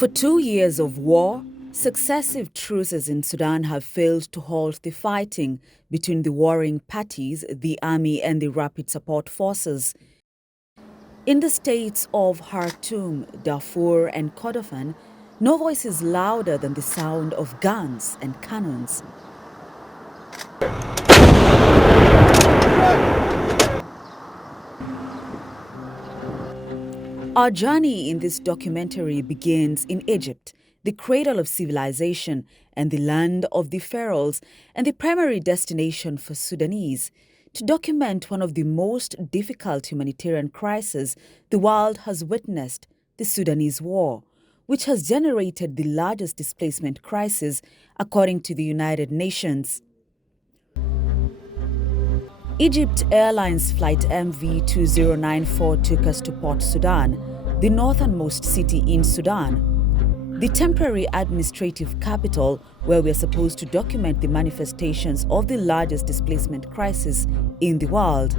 For 2 years of war, successive truces in Sudan have failed to halt the fighting between the warring parties, the army and the rapid support forces. In the states of Khartoum, Darfur and Kordofan, no voice is louder than the sound of guns and cannons. Our journey in this documentary begins in Egypt, the cradle of civilization and the land of the Pharaohs, and the primary destination for Sudanese, to document one of the most difficult humanitarian crises the world has witnessed, the Sudanese War, which has generated the largest displacement crisis according to the United Nations. Egypt Airlines Flight MV2094 took us to Port Sudan, the northernmost city in Sudan, the temporary administrative capital where we are supposed to document the manifestations of the largest displacement crisis in the world.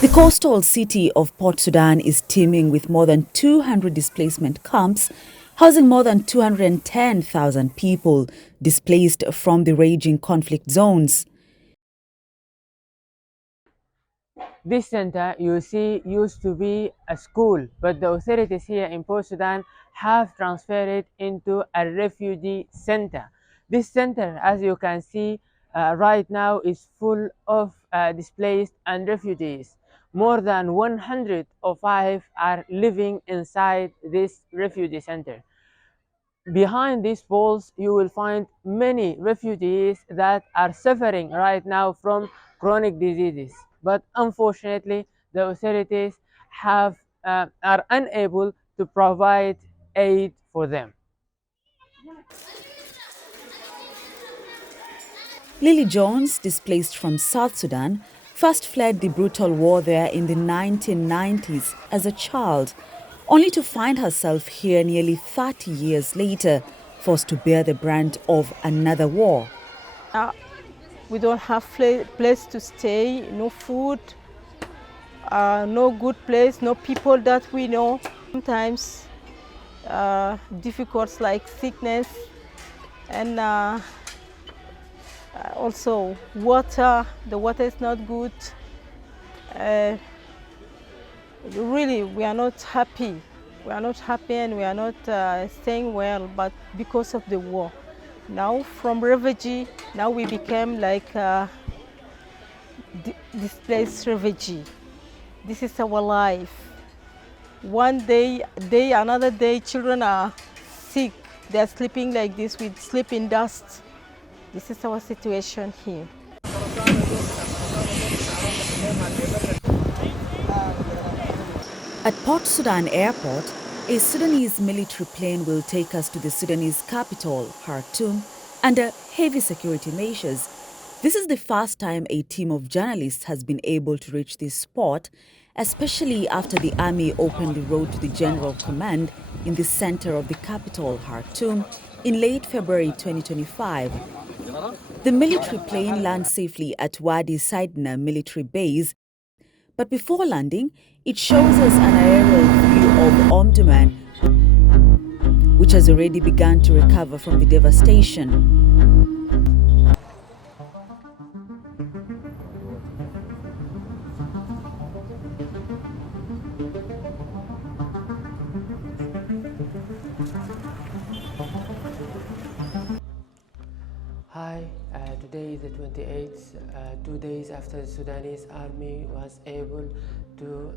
The coastal city of Port Sudan is teeming with more than 200 displacement camps, housing more than 210,000 people displaced from the raging conflict zones. This center, you see, used to be a school, but the authorities here in Port Sudan have transferred it into a refugee center. This center, as you can see right now, is full of displaced and refugees. More than 105 are living inside this refugee center. Behind these walls, you will find many refugees that are suffering right now from chronic diseases. But unfortunately, the authorities are unable to provide aid for them. Lily Jones, displaced from South Sudan, first fled the brutal war there in the 1990s as a child, only to find herself here nearly 30 years later, forced to bear the brunt of another war. We don't have place to stay, no food, no good place, no people that we know. Sometimes difficult like sickness and also water. The water is not good. Really, we are not happy. We are not happy and we are not staying well, but because of the war. Now from refugee, now we became like displaced refugee. This is our life. One day, another day, children are sick. They are sleeping like this with sleeping dust. This is our situation here. At Port Sudan Airport, a Sudanese military plane will take us to the Sudanese capital, Khartoum, under heavy security measures. This is the first time a team of journalists has been able to reach this spot, especially after the army opened the road to the General Command in the center of the capital, Khartoum, in late February 2025. The military plane lands safely at Wadi Saidna military base, but before landing, it shows us an aerial view of Momen, which has already begun to recover from the devastation. Hi, today is the 28th, 2 days after the Sudanese army was able to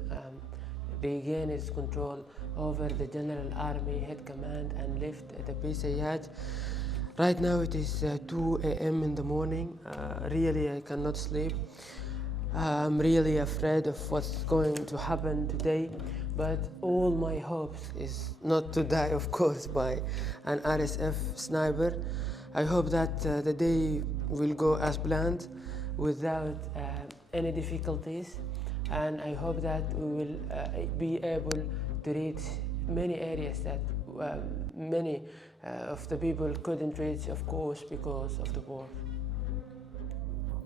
regain its control over the General Army Head Command and lift the Bisayaj. Right now it is 2 a.m. in the morning. Really, I cannot sleep. I'm really afraid of what's going to happen today, but all my hopes is not to die, of course, by an RSF sniper. I hope that the day will go as planned without any difficulties, and I hope that we will be able to reach many areas that many of the people couldn't reach, of course, because of the war.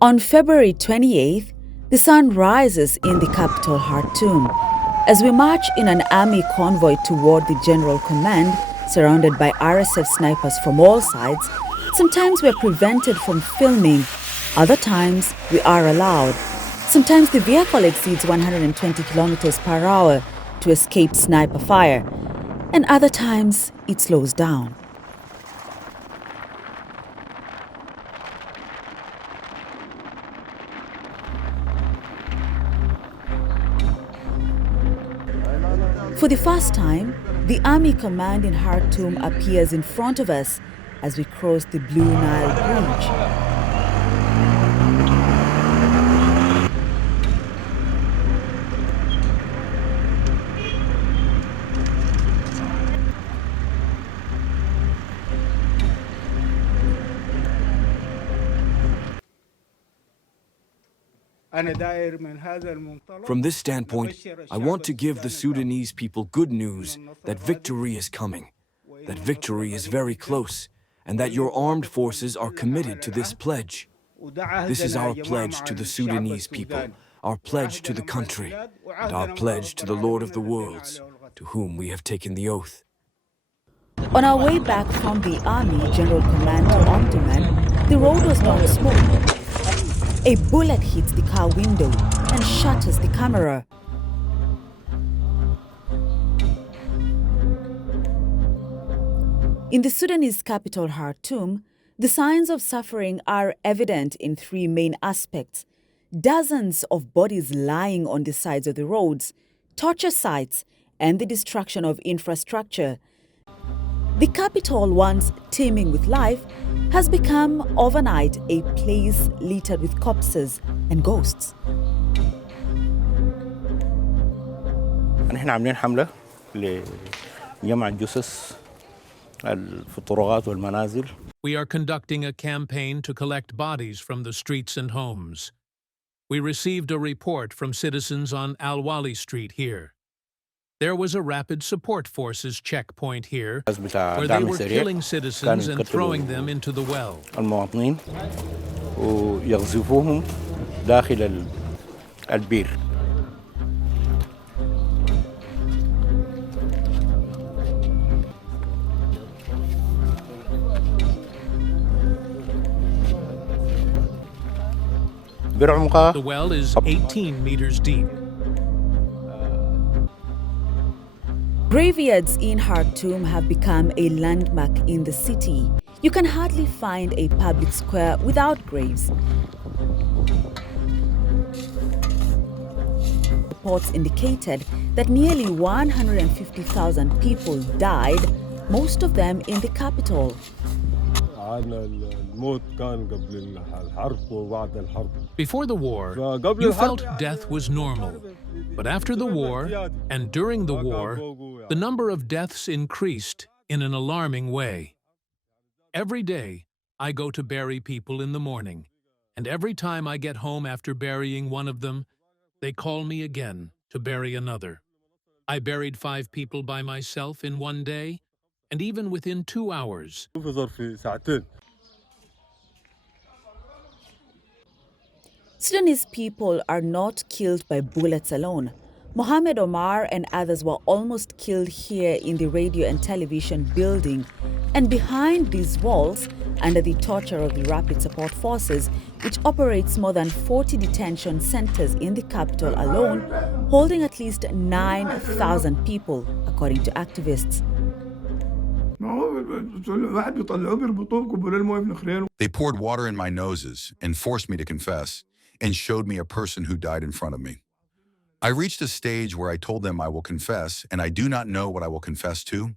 On February 28th, the sun rises in the capital Khartoum as we march in an army convoy toward the general command, surrounded by RSF snipers from all sides. Sometimes we're prevented from filming, other times we are allowed. Sometimes the vehicle exceeds 120 kilometers per hour to escape sniper fire, and other times it slows down. For the first time, the army command in Khartoum appears in front of us as we cross the Blue Nile Bridge. From this standpoint, I want to give the Sudanese people good news that victory is coming, that victory is very close, and that your armed forces are committed to this pledge. This is our pledge to the Sudanese people, our pledge to the country, and our pledge to the Lord of the worlds, to whom we have taken the oath. On our way back from the Army General Command to Omdurman, the road was not smooth. A bullet hits the car window and shatters the camera. In the Sudanese capital, Khartoum, the signs of suffering are evident in three main aspects: dozens of bodies lying on the sides of the roads, torture sites, and the destruction of infrastructure. The capital, once teeming with life, has become overnight a place littered with corpses and ghosts. نحن عاملين حملة لجمع الجثث في الطرقات والمنازل. We are conducting a campaign to collect bodies from the streets and homes. We received a report from citizens on Al-Wali Street here. There was a rapid support forces checkpoint here where they were killing citizens and throwing them into the well. المواطنين ويقذفوهم داخل البير. The well is 18 meters deep. Graveyards in Khartoum have become a landmark in the city. You can hardly find a public square without graves. Reports indicated that nearly 150,000 people died, most of them in the capital. Before the war, you felt death was normal. But after the war, and during the war, the number of deaths increased in an alarming way. Every day, I go to bury people in the morning, and every time I get home after burying one of them, they call me again to bury another. I buried 5 people by myself in one day, and even within 2 hours. Sudanese people are not killed by bullets alone. Mohamed, Omar and others were almost killed here in the radio and television building. And behind these walls, under the torture of the Rapid Support Forces, which operates more than 40 detention centers in the capital alone, holding at least 9,000 people, according to activists. They poured water in my noses and forced me to confess, and showed me a person who died in front of me. I reached a stage where I told them I will confess, and I do not know what I will confess to.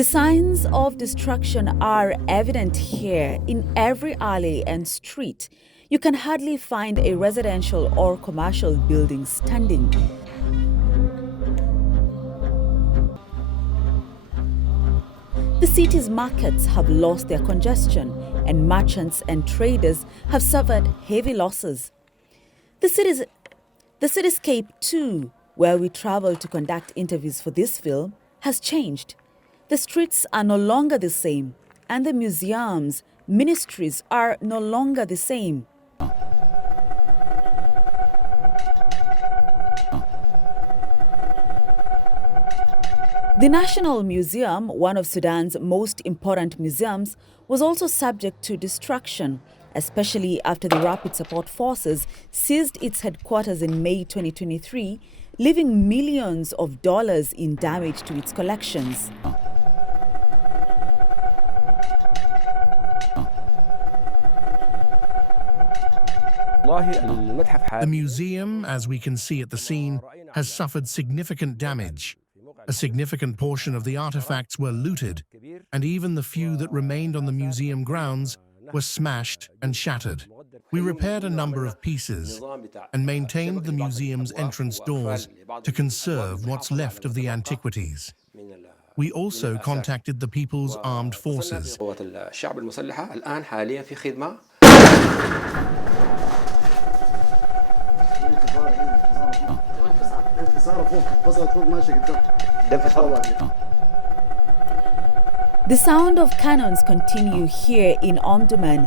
The signs of destruction are evident here in every alley and street. You can hardly find a residential or commercial building standing. The city's markets have lost their congestion, and merchants and traders have suffered heavy losses. The cityscape, too, where we traveled to conduct interviews for this film, has changed. The streets are no longer the same, and the museums, ministries are no longer the same. The National Museum, one of Sudan's most important museums, was also subject to destruction, especially after the Rapid Support Forces seized its headquarters in May 2023, leaving millions of dollars in damage to its collections. The museum, as we can see at the scene, has suffered significant damage. A significant portion of the artifacts were looted, and even the few that remained on the museum grounds were smashed and shattered. We repaired a number of pieces and maintained the museum's entrance doors to conserve what's left of the antiquities. We also contacted the People's Armed Forces. The sound of cannons continue here in Omdurman.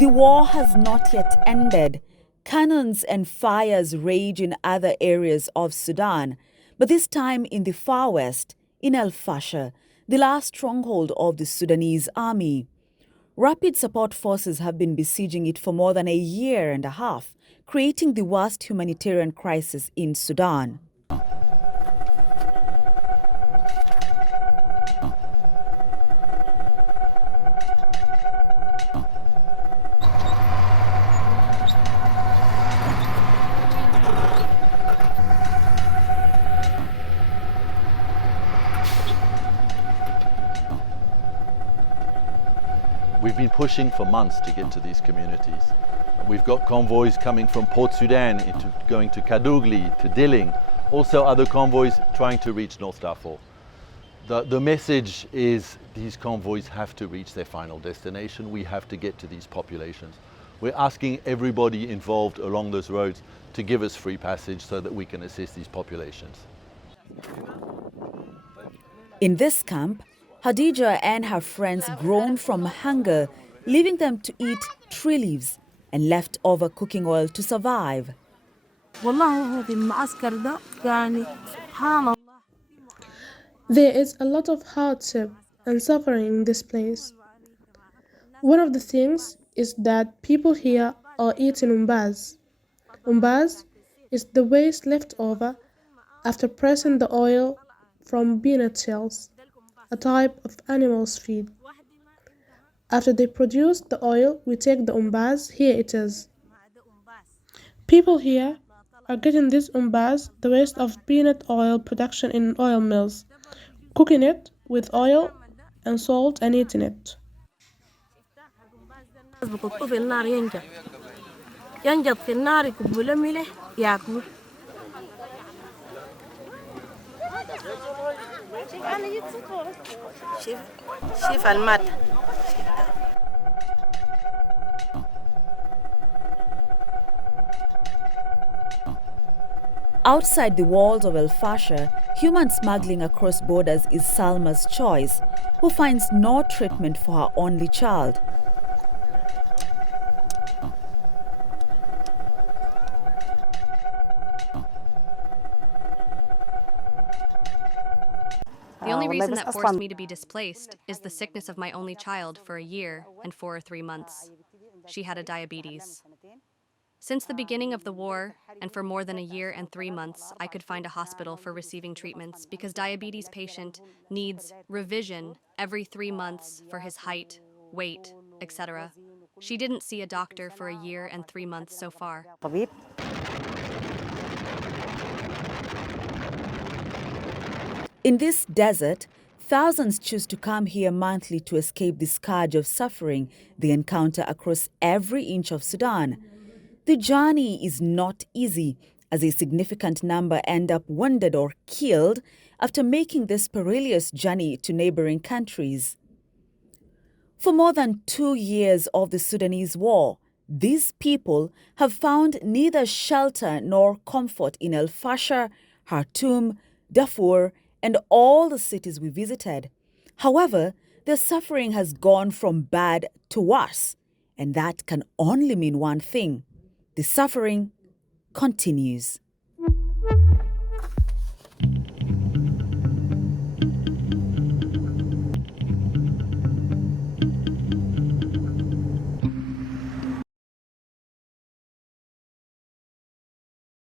The war has not yet ended. Cannons and fires rage in other areas of Sudan, but this time in the far west, in El Fasher, the last stronghold of the Sudanese army. Rapid Support Forces have been besieging it for more than a year and a half, creating the worst humanitarian crisis in Sudan. We've been pushing for months to get to these communities. We've got convoys coming from Port Sudan, going to Kadugli, to Dilling, also other convoys trying to reach North Darfur. The message is these convoys have to reach their final destination. We have to get to these populations. We're asking everybody involved along those roads to give us free passage so that we can assist these populations. In this camp, Hadija and her friends groan from hunger, leaving them to eat tree leaves and leftover cooking oil to survive. There is a lot of hardship and suffering in this place. One of the things is that people here are eating umbaz. Umbaz is the waste left over after pressing the oil from peanut shells, a type of animal's feed. After they produce the oil, we take the umbaz. Here it is. People here are getting this umbaz, the waste of peanut oil production in oil mills, cooking it with oil and salt and eating it. Outside the walls of El Fasher, human smuggling across borders is Salma's choice, who finds no treatment for her only child. The only reason that forced me to be displaced is the sickness of my only child for a year and 4 or 3 months. She had a diabetes. Since the beginning of the war, and for more than a year and 3 months, I could find a hospital for receiving treatments because diabetes patient needs revision every 3 months for his height, weight, etc. She didn't see a doctor for a year and 3 months so far. In this desert, thousands choose to come here monthly to escape the scourge of suffering they encounter across every inch of Sudan. The journey is not easy, as a significant number end up wounded or killed after making this perilous journey to neighboring countries. For more than 2 years of the Sudanese war, these people have found neither shelter nor comfort in El Fasher, Khartoum, Darfur, and all the cities we visited. However, their suffering has gone from bad to worse, and that can only mean one thing: the suffering continues.